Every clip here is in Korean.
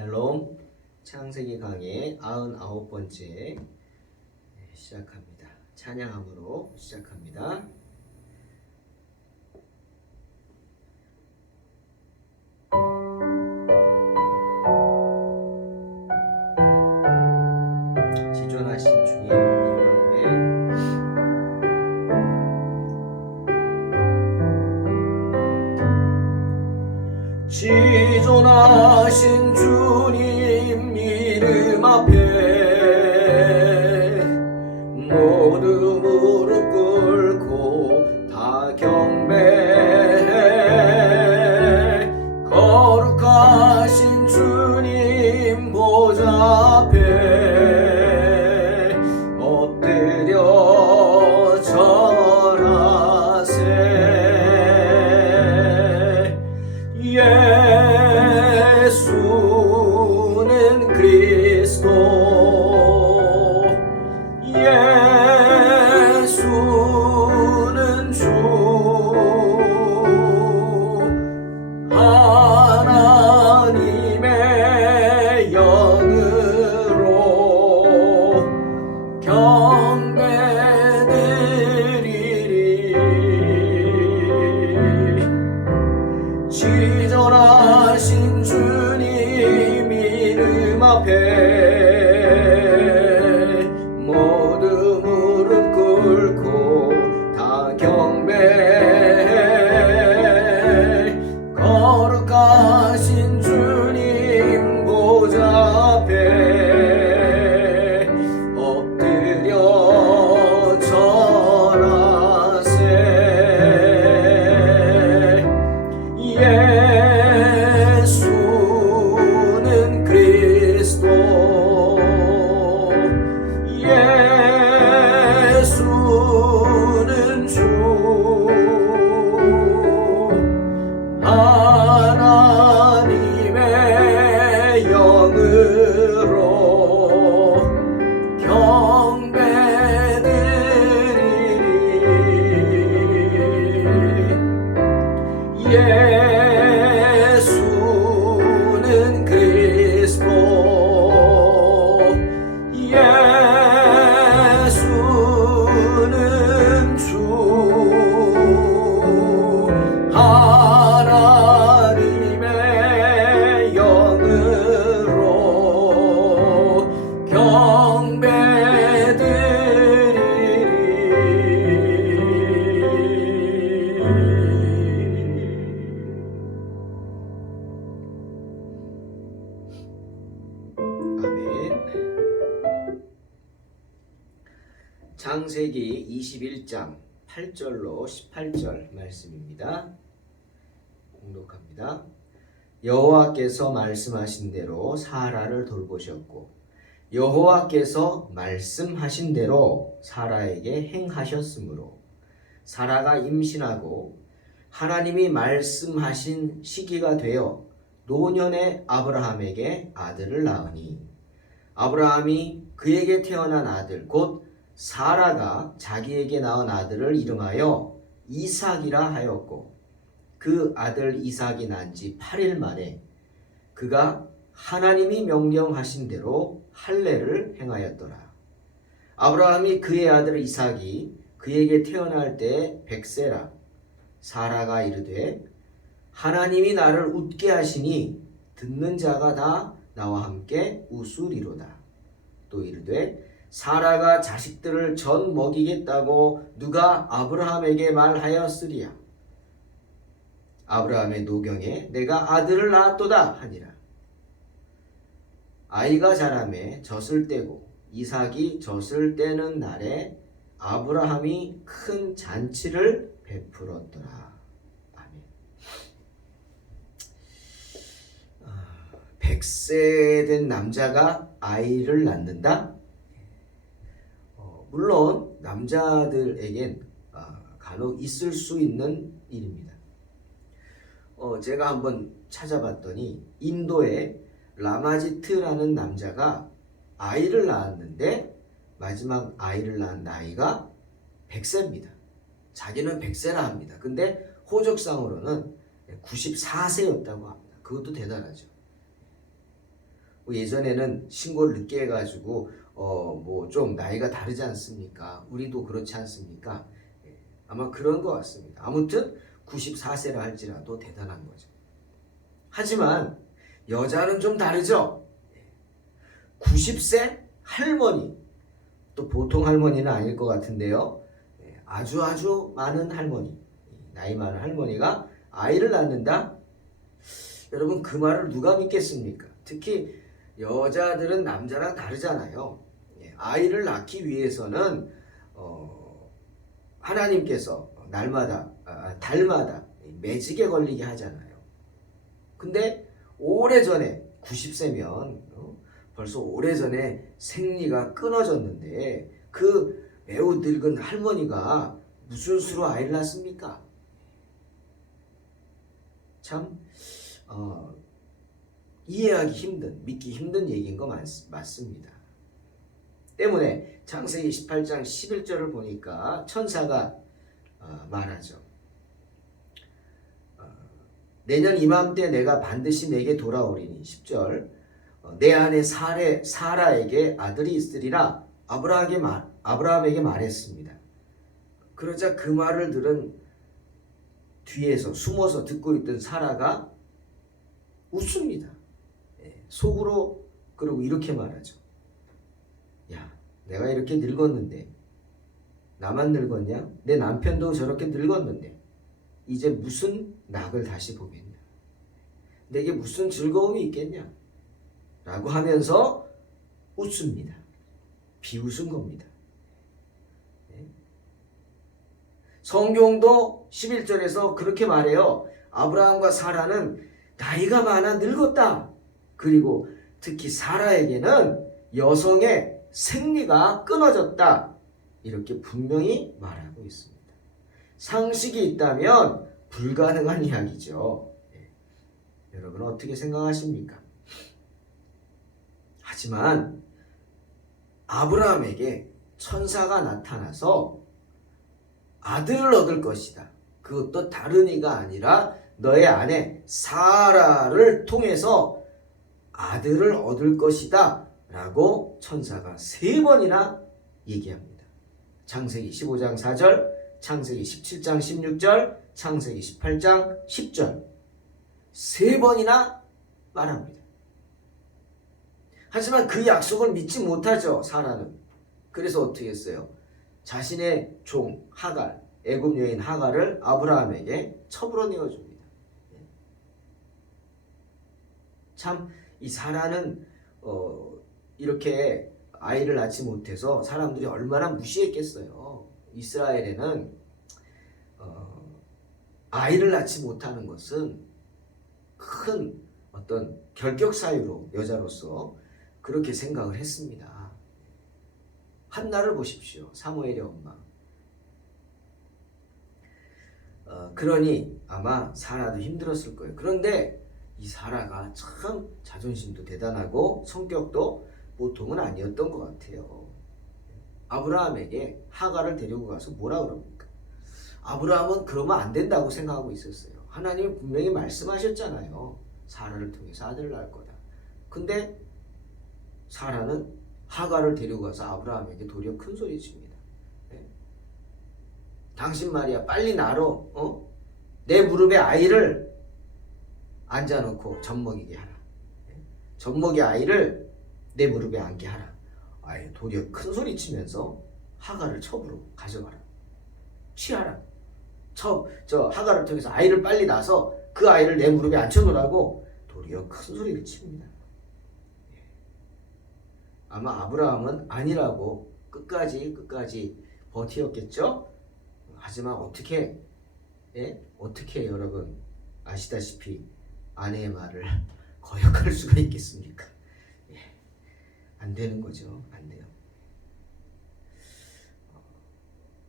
샬롬. 창세기 강의 99번째 시작합니다. 찬양함으로 시작합니다. 지존하신 주님 이름 앞에 지존하신 주님 이름 앞에 모두 무릎 꿇고 다 경배해. 거룩하신 주님 보좌 앞에 엎드려 절하세. 예수는 그리스도, 예수는 주, 하나님의 영으로 경배드리리. 지존하신 주님 이름 앞에 모두 무릎 꿇고 다 경배해. 거룩하신 주님 보좌 앞에 엎드려 절하세. 예수는 그리스도, 예수는 주, 하나님의 영으로 경배드리리. 예수는 그리스도, 예수는 주, 하나님의 영으로 창세기 21장 8절로 18절 말씀입니다. 공독합니다. 여호와께서 말씀하신 대로 사라를 돌보셨고 여호와께서 말씀하신 대로 사라에게 행하셨으므로 사라가 임신하고 하나님이 말씀하신 시기가 되어 노년의 아브라함에게 아들을 낳으니 아브라함이 그에게 태어난 아들 곧 사라가 자기에게 낳은 아들을 이름하여 이삭이라 하였고 그 아들 이삭이 난 지 8일 만에 그가 하나님이 명령하신 대로 할례를 행하였더라. 아브라함이 그의 아들 이삭이 그에게 태어날 때 100세라. 사라가 이르되 하나님이 나를 웃게 하시니 듣는 자가 다 나와 함께 웃으리로다. 또 이르되 사라가 자식들을 전 먹이겠다고 누가 아브라함에게 말하였으리야. 아브라함의 노경에 내가 아들을 낳았도다 하니라. 아이가 자라매 젖을 떼고 이삭이 젖을 떼는 날에 아브라함이 큰 잔치를 베풀었더라. 아멘. 100세 된 남자가 아이를 낳는다? 물론 남자들에겐 간혹 있을 수 있는 일입니다. 제가 한번 찾아봤더니 인도의 라마지트라는 남자가 아이를 낳았는데 마지막 아이를 낳은 나이가 100세입니다. 자기는 100세라 합니다. 근데 호적상으로는 94세였다고 합니다. 그것도 대단하죠. 예전에는 신고를 늦게 해가지고 뭐 좀 나이가 다르지 않습니까? 우리도 그렇지 않습니까? 예, 아마 그런 것 같습니다. 아무튼 94세라 할지라도 대단한 거죠. 하지만 여자는 좀 다르죠. 90세 할머니, 또 보통 할머니는 아닐 것 같은데요. 아주 많은 할머니, 나이 많은 할머니가 아이를 낳는다? 여러분 그 말을 누가 믿겠습니까? 특히 여자들은 남자랑 다르잖아요. 아이를 낳기 위해서는 하나님께서 날마다 달마다 매직에 걸리게 하잖아요. 근데 오래전에 90세면 벌써 오래전에 생리가 끊어졌는데 그 매우 늙은 할머니가 무슨 수로 아이를 낳습니까? 참 이해하기 힘든, 믿기 힘든 얘기인 거 맞습니다. 때문에 창세기 18장 11절을 보니까 천사가 말하죠. 내년 이맘때 내가 반드시 내게 돌아오리니 10절 내 아내 사라에게 아들이 있으리라 아브라함에게 말했습니다. 그러자 그 말을 들은 뒤에서 숨어서 듣고 있던 사라가 웃습니다. 속으로 그리고 이렇게 말하죠. 야, 내가 이렇게 늙었는데 나만 늙었냐? 내 남편도 저렇게 늙었는데 이제 무슨 낙을 다시 보겠냐? 내게 무슨 즐거움이 있겠냐? 라고 하면서 웃습니다. 비웃은 겁니다. 성경도 11절에서 그렇게 말해요. 아브라함과 사라는 나이가 많아 늙었다. 그리고 특히 사라에게는 여성의 생리가 끊어졌다. 이렇게 분명히 말하고 있습니다. 상식이 있다면 불가능한 이야기죠. 여러분 어떻게 생각하십니까? 하지만 아브라함에게 천사가 나타나서 아들을 얻을 것이다. 그것도 다른 이가 아니라 너의 아내 사라를 통해서 아들을 얻을 것이다 라고 천사가 3번이나 얘기합니다. 창세기 15장 4절, 창세기 17장 16절, 창세기 18장 10절 3번이나 말합니다. 하지만 그 약속을 믿지 못하죠. 사라는. 그래서 어떻게 했어요? 자신의 종 하갈, 애굽 여인 하갈을 아브라함에게 첩으로 내어줍니다. 참 이 사라는 이렇게 아이를 낳지 못해서 사람들이 얼마나 무시했겠어요. 이스라엘에는 아이를 낳지 못하는 것은 큰 어떤 결격 사유로 여자로서 그렇게 생각을 했습니다. 한나를 보십시오. 사무엘의 엄마. 그러니 아마 사라도 힘들었을 거예요. 그런데 이 사라가 참 자존심도 대단하고 성격도 보통은 아니었던 것 같아요. 아브라함에게 하갈을 데리고 가서 뭐라 그럽니까? 아브라함은 그러면 안 된다고 생각하고 있었어요. 하나님이 분명히 말씀하셨잖아요. 사라를 통해서 아들을 낳을 거다. 근데 사라는 하갈을 데리고 가서 아브라함에게 도리어 큰 소리 칩니다. 당신 말이야 빨리 낳어. 내 무릎에 아이를 앉아놓고 젖먹이게 하라. 젖먹이 아이를 내 무릎에 앉게 하라. 아예 도리어 큰 소리 치면서 하갈을 첩으로 가져가라. 취하라. 저 하갈을 통해서 아이를 빨리 낳아서 그 아이를 내 무릎에 앉혀놓으라고 도리어 큰 소리를 칩니다. 아마 아브라함은 아니라고 끝까지 버티었겠죠. 하지만 어떻게 여러분 아시다시피 아내의 말을 거역할 수가 있겠습니까? 안 되는 거죠. 안 돼요.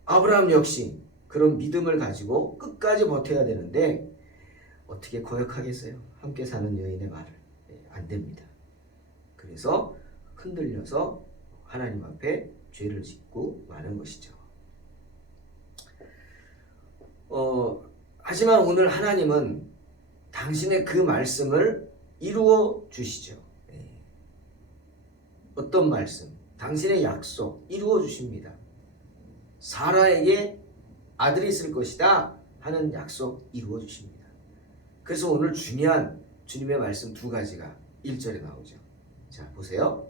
아브라함 역시 그런 믿음을 가지고 끝까지 버텨야 되는데 어떻게 거역하겠어요? 함께 사는 여인의 말을. 안 됩니다. 그래서 흔들려서 하나님 앞에 죄를 짓고 마는 것이죠. 하지만 오늘 하나님은 당신의 그 말씀을 이루어 주시죠. 어떤 말씀, 당신의 약속 이루어 주십니다. 사라에게 아들이 있을 것이다 하는 약속 이루어 주십니다. 그래서 오늘 중요한 주님의 말씀 두 가지가 1절에 나오죠. 자, 보세요.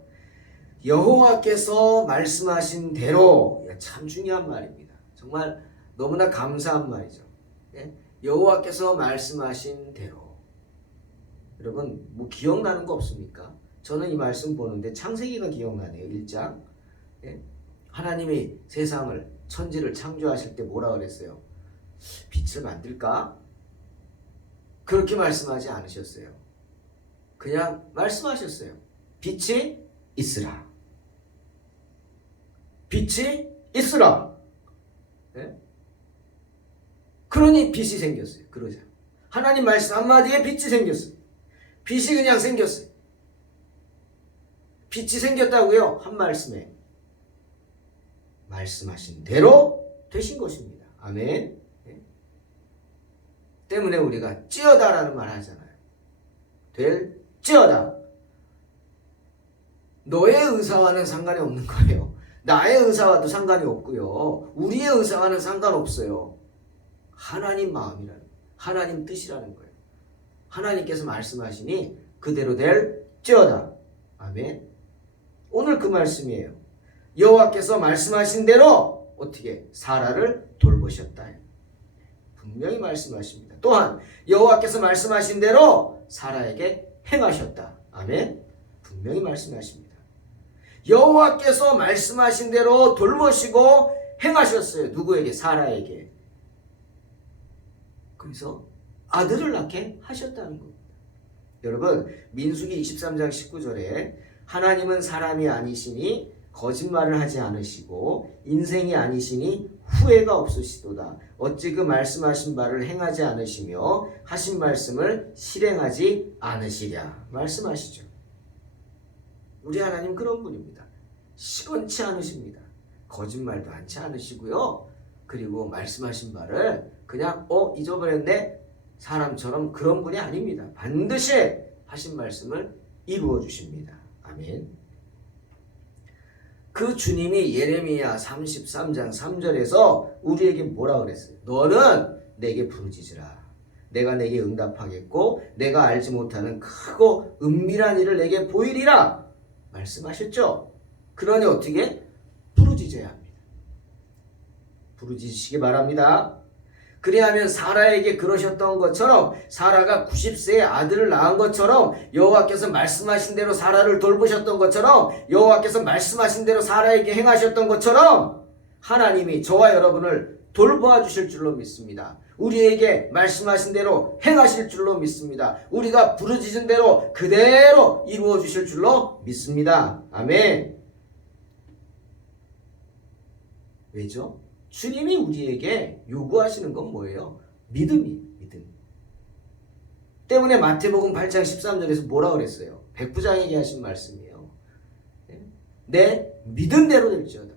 여호와께서 말씀하신 대로, 참 중요한 말입니다. 정말 너무나 감사한 말이죠. 여호와께서 말씀하신 대로. 여러분 뭐 기억나는 거 없습니까? 저는 이 말씀 보는데 창세기가 기억나네요. 1장. 하나님이 세상을 천지를 창조하실 때 뭐라 그랬어요? 빛을 만들까? 그렇게 말씀하지 않으셨어요. 그냥 말씀하셨어요. 빛이 있으라. 빛이 있으라. 그러니 빛이 생겼어요. 그러자. 하나님 말씀 한마디에 빛이 생겼어요. 빛이 그냥 생겼어요. 빛이 생겼다고요? 한 말씀에. 말씀하신 대로 되신 것입니다. 아멘. 때문에 우리가 찌어다라는 말 하잖아요. 될찌어다. 너의 의사와는 상관이 없는 거예요. 나의 의사와도 상관이 없고요. 우리의 의사와는 상관없어요. 하나님 마음이라는 거예요. 하나님 뜻이라는 거예요. 하나님께서 말씀하시니 그대로 될찌어다. 아멘. 오늘 그 말씀이에요. 여호와께서 말씀하신 대로 어떻게 사라를 돌보셨다. 분명히 말씀하십니다. 또한 여호와께서 말씀하신 대로 사라에게 행하셨다. 아멘. 분명히 말씀하십니다. 여호와께서 말씀하신 대로 돌보시고 행하셨어요. 누구에게? 사라에게. 그래서 아들을 낳게 하셨다는 겁니다. 여러분 민수기 23장 19절에 하나님은 사람이 아니시니 거짓말을 하지 않으시고 인생이 아니시니 후회가 없으시도다. 어찌 그 말씀하신 바를 행하지 않으시며 하신 말씀을 실행하지 않으시랴. 말씀하시죠. 우리 하나님 그런 분입니다. 시건치 않으십니다. 거짓말도 않지 않으시고요. 그리고 말씀하신 바를 그냥 잊어버렸네 사람처럼 그런 분이 아닙니다. 반드시 하신 말씀을 이루어 주십니다. 아멘. 그 주님이 예레미야 33장 3절에서 우리에게 뭐라 그랬어요? 너는 내게 부르짖으라. 내가 내게 응답하겠고 내가 알지 못하는 크고 은밀한 일을 내게 보이리라. 말씀하셨죠? 그러니 어떻게? 부르짖어야 합니다. 부르짖으시기 바랍니다. 그리하면 사라에게 그러셨던 것처럼 사라가 90세에 아들을 낳은 것처럼 여호와께서 말씀하신 대로 사라를 돌보셨던 것처럼 여호와께서 말씀하신 대로 사라에게 행하셨던 것처럼 하나님이 저와 여러분을 돌보아 주실 줄로 믿습니다. 우리에게 말씀하신 대로 행하실 줄로 믿습니다. 우리가 부르짖은 대로 그대로 이루어 주실 줄로 믿습니다. 아멘. 왜죠? 주님이 우리에게 요구하시는 건 뭐예요? 믿음. 때문에 마태복음 8장 13절에서 뭐라 그랬어요? 백부장에게 하신 말씀이에요. 내 믿음대로 될지어다.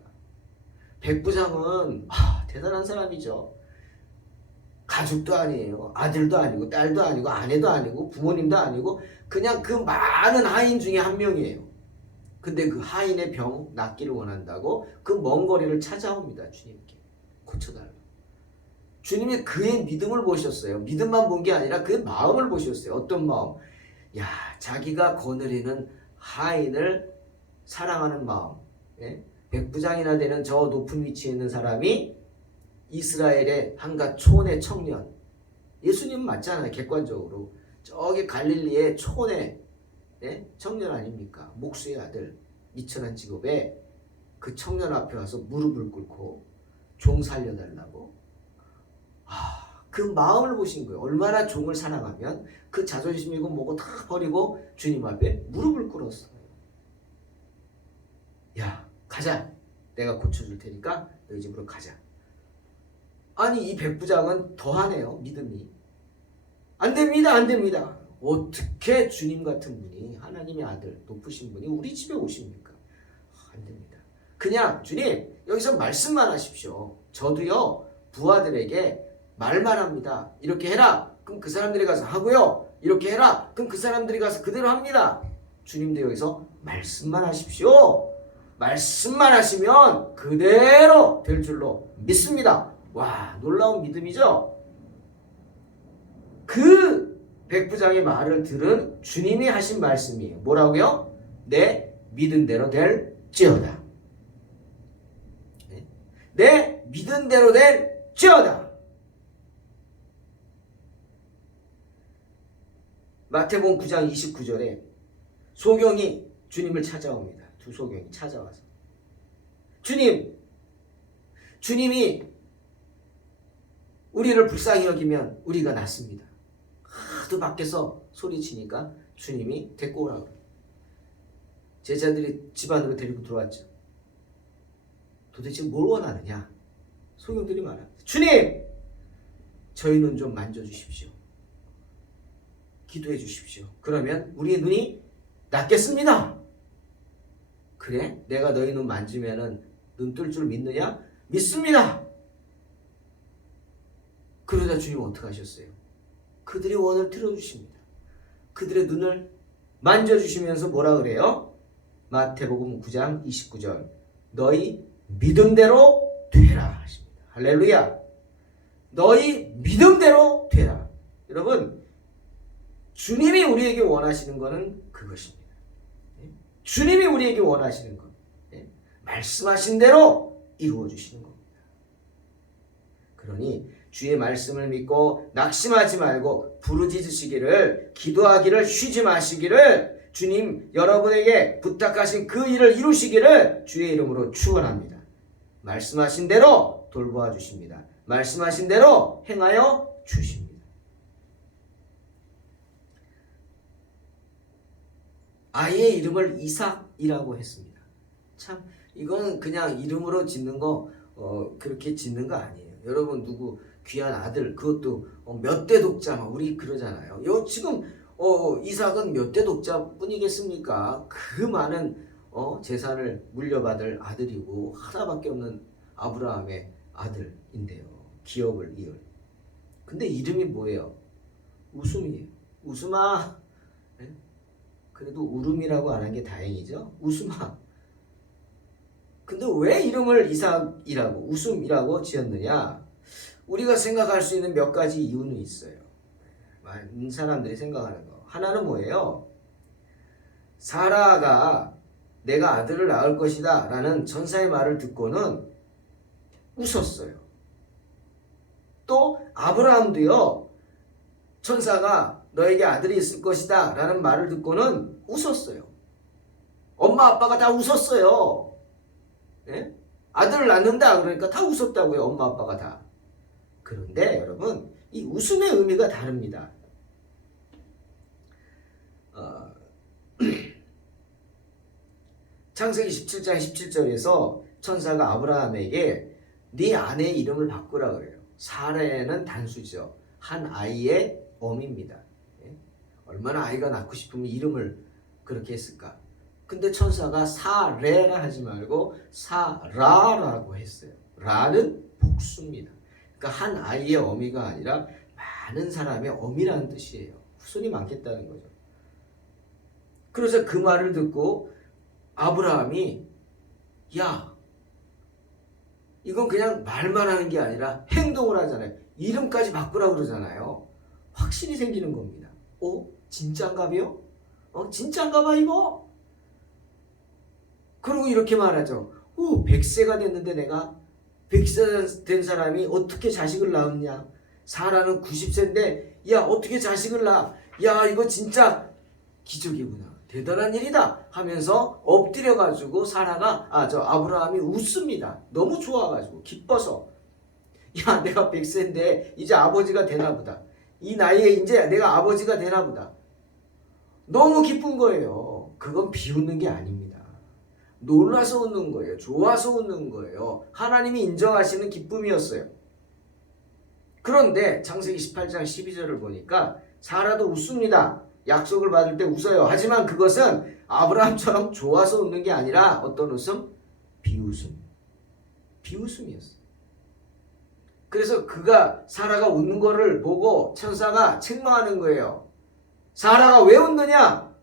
백부장은 대단한 사람이죠. 가족도 아니에요. 아들도 아니고 딸도 아니고 아내도 아니고 부모님도 아니고 그냥 그 많은 하인 중에 한 명이에요. 근데 그 하인의 병 낫기를 원한다고 그 먼 거리를 찾아옵니다. 주님께. 고쳐달라. 주님이 그의 믿음을 보셨어요. 믿음만 본 게 아니라 그의 마음을 보셨어요. 어떤 마음? 자기가 거느리는 하인을 사랑하는 마음. 백부장이나 되는 저 높은 위치에 있는 사람이 이스라엘의 한갓 촌의 청년. 예수님 맞잖아요. 객관적으로. 저기 갈릴리의 촌의 청년 아닙니까? 목수의 아들. 미천한 직업에 그 청년 앞에 와서 무릎을 꿇고 종 살려달라고. 그 마음을 보신 거예요. 얼마나 종을 사랑하면 그 자존심이고 뭐고 다 버리고 주님 앞에 무릎을 꿇었어요. 야, 가자. 내가 고쳐줄 테니까 너희 집으로 가자. 아니 이 백부장은 더하네요. 믿음이. 안 됩니다. 어떻게 주님 같은 분이 하나님의 아들 높으신 분이 우리 집에 오십니까? 안 됩니다. 그냥 주님 여기서 말씀만 하십시오. 저도요 부하들에게 말만 합니다. 이렇게 해라. 그럼 그 사람들이 가서 하고요. 이렇게 해라. 그럼 그 사람들이 가서 그대로 합니다. 주님도 여기서 말씀만 하십시오. 말씀만 하시면 그대로 될 줄로 믿습니다. 와, 놀라운 믿음이죠? 그 백부장의 말을 들은 주님이 하신 말씀이에요. 뭐라고요? 내 믿은 대로 될지어다. 내 믿은 대로 될지어다. 마태복음 9장 29절에 소경이 주님을 찾아옵니다. 두 소경이 찾아와서 주님이 우리를 불쌍히 여기면 우리가 낫습니다. 하도 밖에서 소리치니까 주님이 데리고 오라고 그래요. 제자들이 집 안으로 데리고 들어왔죠. 도대체 뭘 원하느냐? 소경들이 말합니다. 주님! 저희 눈 좀 만져주십시오. 기도해 주십시오. 그러면 우리의 눈이 낫겠습니다. 그래? 내가 너희 눈 만지면은 눈 뜰 줄 믿느냐? 믿습니다. 그러다 주님은 어떻게 하셨어요? 그들의 원을 들어주십니다. 그들의 눈을 만져주시면서 뭐라 그래요? 마태복음 9장 29절 너희 믿음대로 되라 하십니다. 할렐루야. 너희 믿음대로 되라. 여러분, 주님이 우리에게 원하시는 것은 그것입니다. 주님이 우리에게 원하시는 것, 말씀하신 대로 이루어 주시는 겁니다. 그러니 주의 말씀을 믿고 낙심하지 말고 부르짖으시기를, 기도하기를 쉬지 마시기를, 주님 여러분에게 부탁하신 그 일을 이루시기를 주의 이름으로 축원합니다. 말씀하신 대로 돌보아 주십니다. 말씀하신 대로 행하여 주십니다. 아이의 이름을 이삭이라고 했습니다. 참 이거는 그냥 이름으로 짓는 거 그렇게 짓는 거 아니에요. 여러분 누구 귀한 아들 그것도 몇 대 독자 우리 그러잖아요. 지금 이삭은 몇 대 독자뿐이겠습니까? 그 많은 재산을 물려받을 아들이고 하나밖에 없는 아브라함의 아들인데요. 기업을 이을. 근데 이름이 뭐예요? 웃음이에요. 웃음아. 네? 그래도 울음이라고 안 한 게 다행이죠. 웃음아. 근데 왜 이름을 이삭이라고 웃음이라고 지었느냐? 우리가 생각할 수 있는 몇 가지 이유는 있어요. 많은 사람들이 생각하는 거. 하나는 뭐예요? 사라가 내가 아들을 낳을 것이다 라는 천사의 말을 듣고는 웃었어요. 또 아브라함도요. 천사가 너에게 아들이 있을 것이다 라는 말을 듣고는 웃었어요. 엄마 아빠가 다 웃었어요. 예? 아들을 낳는다 그러니까 다 웃었다고요. 엄마 아빠가 다. 그런데 여러분 이 웃음의 의미가 다릅니다. 창세기 17장 17절에서 천사가 아브라함에게 네 아내의 이름을 바꾸라 그래요. 사레는 단수죠. 한 아이의 어미입니다. 예? 얼마나 아이가 낳고 싶으면 이름을 그렇게 했을까. 근데 천사가 사레라 하지 말고 사라라고 했어요. 라는 복수입니다. 그러니까 한 아이의 어미가 아니라 많은 사람의 어미라는 뜻이에요. 후손이 많겠다는 거죠. 그래서 그 말을 듣고 아브라함이 야 이건 그냥 말만 하는 게 아니라 행동을 하잖아요. 이름까지 바꾸라고 그러잖아요. 확신이 생기는 겁니다. 진짜인가봐요? 진짜인가봐 이거? 그리고 이렇게 말하죠. 100세가 됐는데 내가 100세 된 사람이 어떻게 자식을 낳았냐? 사라는 90세인데 야 어떻게 자식을 낳아? 야 이거 진짜 기적이구나. 대단한 일이다 하면서 엎드려가지고 사라가 아브라함이 웃습니다. 너무 좋아가지고 기뻐서 야 내가 100세인데 이제 아버지가 되나보다. 이 나이에 이제 내가 아버지가 되나보다. 너무 기쁜 거예요. 그건 비웃는 게 아닙니다. 놀라서 웃는 거예요. 좋아서 웃는 거예요. 하나님이 인정하시는 기쁨이었어요. 그런데 창세기 18장 12절을 보니까 사라도 웃습니다. 약속을 받을 때 웃어요. 하지만 그것은 아브라함처럼 좋아서 웃는 게 아니라 어떤 웃음? 비웃음. 비웃음이었어요. 그래서 사라가 웃는 거를 보고 천사가 책망하는 거예요. 사라가 왜 웃느냐?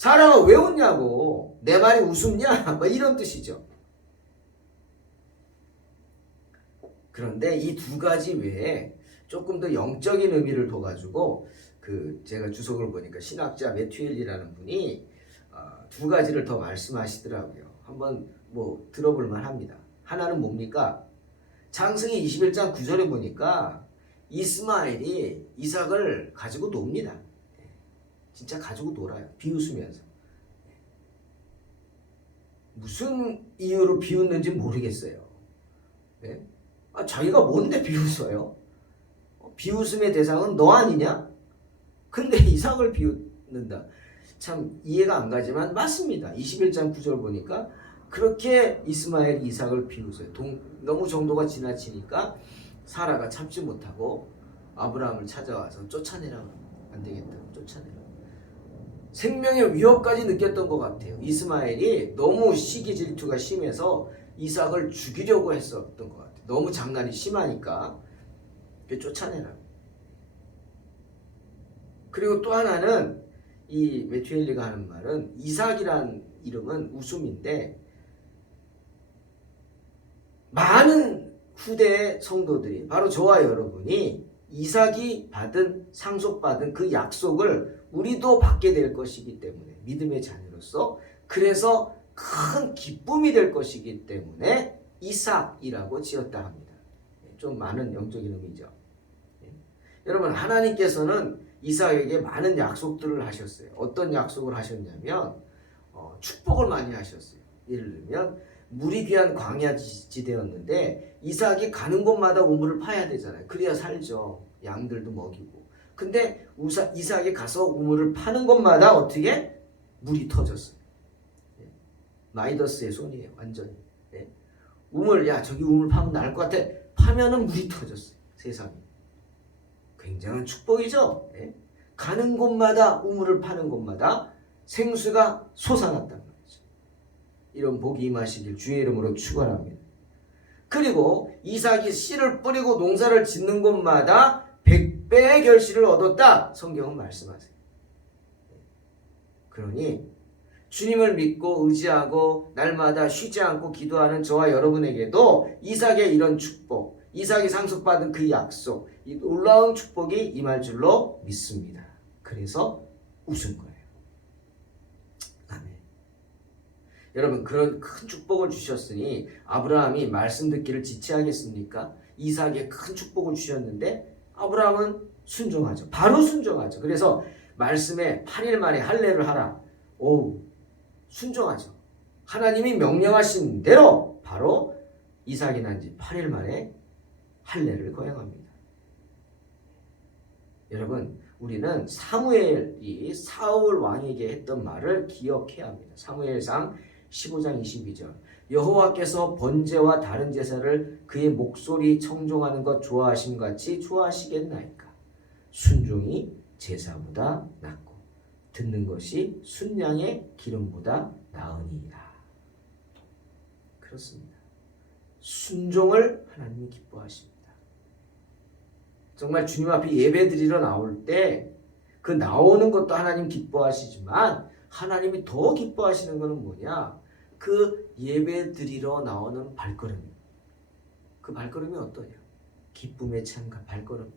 사라가 왜 웃냐고. 내 말이 우습냐? 뭐 이런 뜻이죠. 그런데 이 두 가지 외에 조금 더 영적인 의미를 둬가지고 제가 주석을 보니까 신학자 메투엘이라는 분이 두 가지를 더 말씀하시더라고요. 한번 뭐 들어볼 만합니다. 하나는 뭡니까? 창세기 21장 9절에 보니까 이스마엘이 이삭을 가지고 놉니다. 진짜 가지고 놀아요. 비웃으면서. 무슨 이유로 비웃는지 모르겠어요. 네? 자기가 뭔데 비웃어요? 비웃음의 대상은 너 아니냐? 근데 이삭을 비웃는다. 참 이해가 안 가지만 맞습니다. 21장 9절 보니까 그렇게 이스마엘이 이삭을 비웃어요. 너무 정도가 지나치니까 사라가 참지 못하고 아브라함을 찾아와서 쫓아내라고. 안 되겠다고 쫓아내라고. 생명의 위협까지 느꼈던 것 같아요. 이스마엘이 너무 시기 질투가 심해서 이삭을 죽이려고 했었던 것 같아요. 너무 장난이 심하니까 쫓아내라. 그리고 또 하나는 이 메투엘리가 하는 말은 이삭이란 이름은 웃음인데 많은 후대의 성도들이 바로 저와 여러분이 이삭이 상속받은 그 약속을 우리도 받게 될 것이기 때문에 믿음의 자녀로서 그래서 큰 기쁨이 될 것이기 때문에 이삭이라고 지었다 합니다. 좀 많은 영적인 의미죠. 여러분 하나님께서는 이삭에게 많은 약속들을 하셨어요. 어떤 약속을 하셨냐면 축복을 많이 하셨어요. 예를 들면 물이 귀한 광야 지대였는데 이삭이 가는 곳마다 우물을 파야 되잖아요. 그래야 살죠. 양들도 먹이고. 근데 이삭이 가서 우물을 파는 곳마다 어떻게? 물이 터졌어요. 마이더스의 손이에요. 완전히. 저기 우물 파면 나을 것 같아. 파면은 물이 터졌어요. 세상에. 굉장한 축복이죠. 가는 곳마다 우물을 파는 곳마다 생수가 솟아났단 말이죠. 이런 복이 임하시길 주의 이름으로 축원합니다. 그리고 이삭이 씨를 뿌리고 농사를 짓는 곳마다 100배의 결실을 얻었다. 성경은 말씀하세요. 그러니 주님을 믿고 의지하고 날마다 쉬지 않고 기도하는 저와 여러분에게도 이삭의 이런 축복, 이삭이 상속받은 그 약속, 이 놀라운 축복이 임할 줄로 믿습니다. 그래서 웃은 거예요. 아멘. 여러분 그런 큰 축복을 주셨으니 아브라함이 말씀 듣기를 지체하겠습니까? 이삭에 큰 축복을 주셨는데 아브라함은 순종하죠. 바로 순종하죠. 그래서 말씀에 8일 만에 할례를 하라. 순종하죠. 하나님이 명령하신 대로 바로 이삭이 난 지 8일 만에 할례를 거행합니다. 여러분 우리는 사무엘이 사울 왕에게 했던 말을 기억해야 합니다. 사무엘상 15장 22절 여호와께서 번제와 다른 제사를 그의 목소리 청종하는 것 좋아하심 같이 좋아하시겠나이까. 순종이 제사보다 낫고 듣는 것이 순양의 기름보다 나으니이다. 그렇습니다. 순종을 하나님이 기뻐하십니다. 정말 주님 앞에 예배드리러 나올 때 그 나오는 것도 하나님 기뻐하시지만 하나님이 더 기뻐하시는 것은 뭐냐? 그 예배드리러 나오는 발걸음. 그 발걸음이 어떠냐? 기쁨에 찬 발걸음.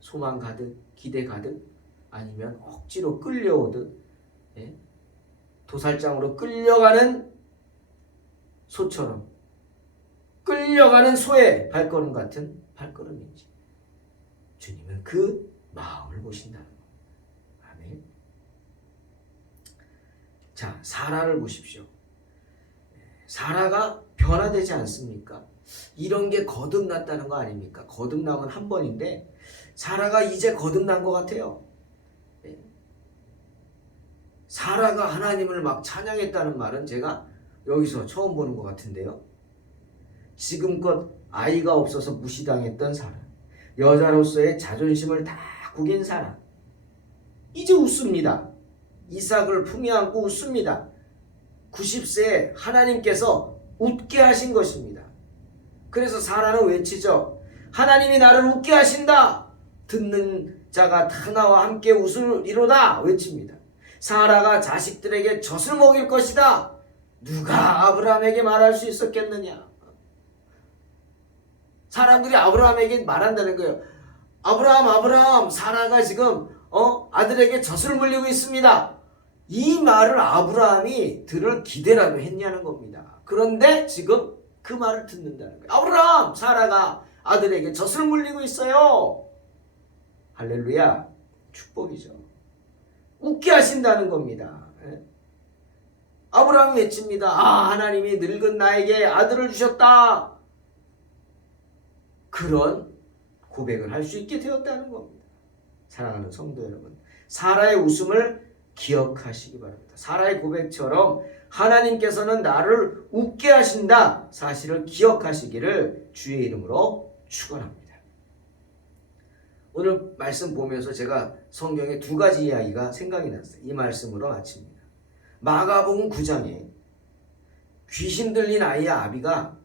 소망 가득, 기대 가득, 아니면 억지로 끌려오듯 도살장으로 끌려가는 소처럼 끌려가는 소의 발걸음 같은 발걸음인지 주님은 그 마음을 보신다는 겁니다. 아멘. 자, 사라를 보십시오. 사라가 변화되지 않습니까? 이런 게 거듭났다는 거 아닙니까? 거듭남은 한 번인데 사라가 이제 거듭난 것 같아요. 사라가 하나님을 막 찬양했다는 말은 제가 여기서 처음 보는 것 같은데요. 지금껏 아이가 없어서 무시당했던 사라, 여자로서의 자존심을 다 구긴 사라, 이제 웃습니다. 이삭을 품에 안고 웃습니다. 90세에 하나님께서 웃게 하신 것입니다. 그래서 사라는 외치죠. 하나님이 나를 웃게 하신다. 듣는 자가 다 나와 함께 웃으리로다 외칩니다. 사라가 자식들에게 젖을 먹일 것이다. 누가 아브라함에게 말할 수 있었겠느냐? 사람들이 아브라함에게 말한다는 거예요. 아브라함, 아브라함, 사라가 지금 아들에게 젖을 물리고 있습니다. 이 말을 아브라함이 들을 기대라도 했냐는 겁니다. 그런데 지금 그 말을 듣는다는 거예요. 아브라함, 사라가 아들에게 젖을 물리고 있어요. 할렐루야, 축복이죠. 웃게 하신다는 겁니다. 아브라함이 외칩니다. 하나님이 늙은 나에게 아들을 주셨다. 그런 고백을 할 수 있게 되었다는 겁니다. 사랑하는 성도 여러분, 사라의 웃음을 기억하시기 바랍니다. 사라의 고백처럼 하나님께서는 나를 웃게 하신다 사실을 기억하시기를 주의 이름으로 축원합니다. 오늘 말씀 보면서 제가 성경의 두 가지 이야기가 생각이 났어요. 이 말씀으로 마칩니다. 마가복음 9장에 귀신 들린 아이의 아비가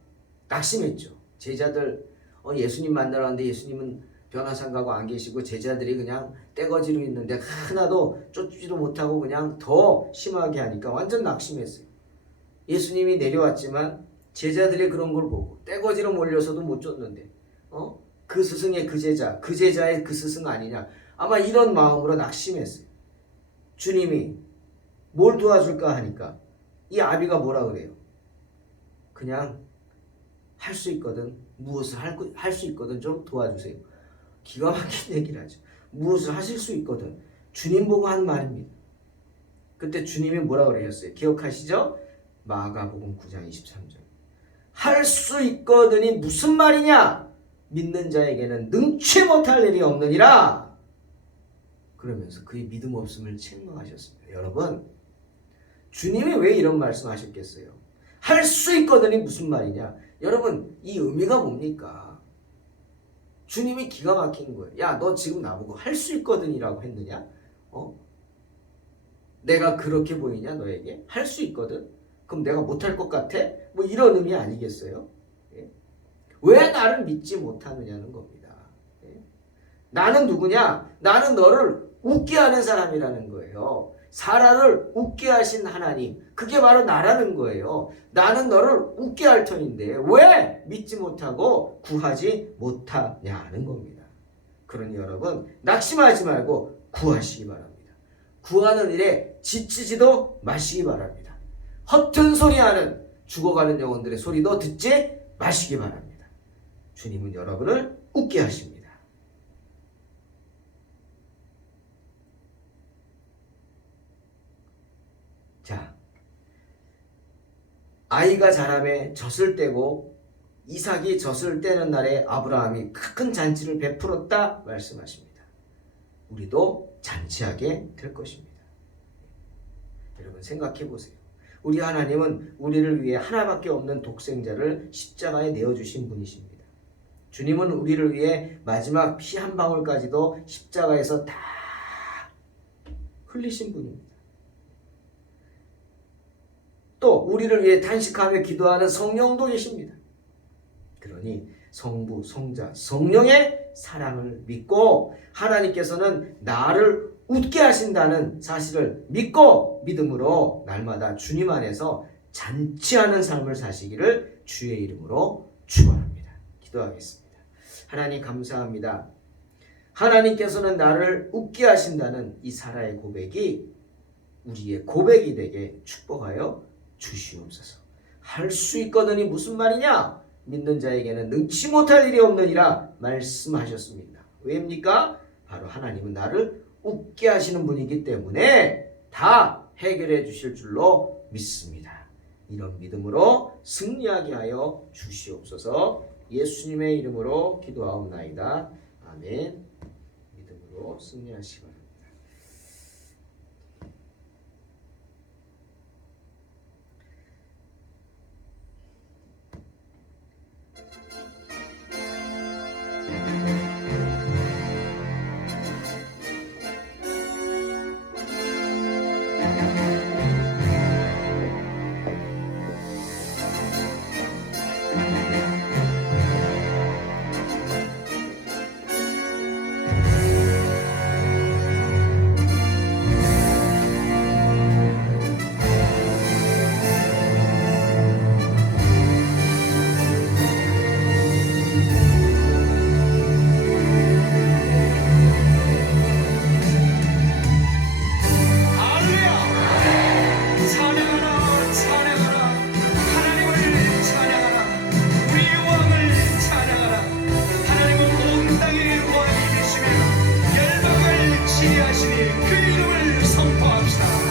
낙심했죠. 제자들 예수님 만나러 왔는데 예수님은 변화산 가고 안 계시고 제자들이 그냥 떼거지로 있는데 하나도 쫓지도 못하고 그냥 더 심하게 하니까 완전 낙심했어요. 예수님이 내려왔지만 제자들이 그런 걸 보고 떼거지로 몰려서도 못 쫓는데 그 스승의 그 제자, 그 제자의 그 스승 아니냐. 아마 이런 마음으로 낙심했어요. 주님이 뭘 도와줄까 하니까 이 아비가 뭐라 그래요? 그냥 할 수 있거든. 무엇을 할 수 있거든 좀 도와주세요. 기가 막힌 얘기를 하죠. 무엇을 하실 수 있거든. 주님 보고 한 말입니다. 그때 주님이 뭐라 그러셨어요? 기억하시죠? 마가복음 9장 23절. 할 수 있거든이 무슨 말이냐? 믿는 자에게는 능치 못할 일이 없느니라. 그러면서 그의 믿음 없음을 책망하셨습니다. 여러분, 주님이 왜 이런 말씀하셨겠어요? 할 수 있거든이 무슨 말이냐? 여러분, 이 의미가 뭡니까? 주님이 기가 막힌 거예요. 야, 너 지금 나보고 할 수 있거든이라고 했느냐? 내가 그렇게 보이냐 너에게? 할 수 있거든? 그럼 내가 못할 것 같아? 뭐 이런 의미 아니겠어요? 예? 왜 나를 믿지 못하느냐는 겁니다. 예? 나는 누구냐? 나는 너를 웃게 하는 사람이라는 거예요. 사라를 웃게 하신 하나님, 그게 바로 나라는 거예요. 나는 너를 웃게 할 터인데 왜 믿지 못하고 구하지 못하냐는 겁니다. 그러니 여러분, 낙심하지 말고 구하시기 바랍니다. 구하는 일에 지치지도 마시기 바랍니다. 허튼 소리하는 죽어가는 영혼들의 소리도 듣지 마시기 바랍니다. 주님은 여러분을 웃게 하십니다. 자, 아이가 자라매 젖을 떼고 이삭이 젖을 떼는 날에 아브라함이 큰 잔치를 베풀었다 말씀하십니다. 우리도 잔치하게 될 것입니다. 여러분 생각해 보세요. 우리 하나님은 우리를 위해 하나밖에 없는 독생자를 십자가에 내어주신 분이십니다. 주님은 우리를 위해 마지막 피 한 방울까지도 십자가에서 다 흘리신 분입니다. 또 우리를 위해 탄식하며 기도하는 성령도 계십니다. 그러니 성부, 성자, 성령의 사랑을 믿고 하나님께서는 나를 웃게 하신다는 사실을 믿고 믿음으로 날마다 주님 안에서 잔치하는 삶을 사시기를 주의 이름으로 축원합니다. 기도하겠습니다. 하나님 감사합니다. 하나님께서는 나를 웃게 하신다는 이 사라의 고백이 우리의 고백이 되게 축복하여 주시옵소서. 할 수 있거든이 무슨 말이냐? 믿는 자에게는 능치 못할 일이 없느니라 말씀하셨습니다. 왜입니까? 바로 하나님은 나를 웃게 하시는 분이기 때문에 다 해결해 주실 줄로 믿습니다. 이런 믿음으로 승리하게 하여 주시옵소서. 예수님의 이름으로 기도하옵나이다. 아멘. 믿음으로 승리하시기 바랍니다. 시리하시니 그 이름을 선포합시다.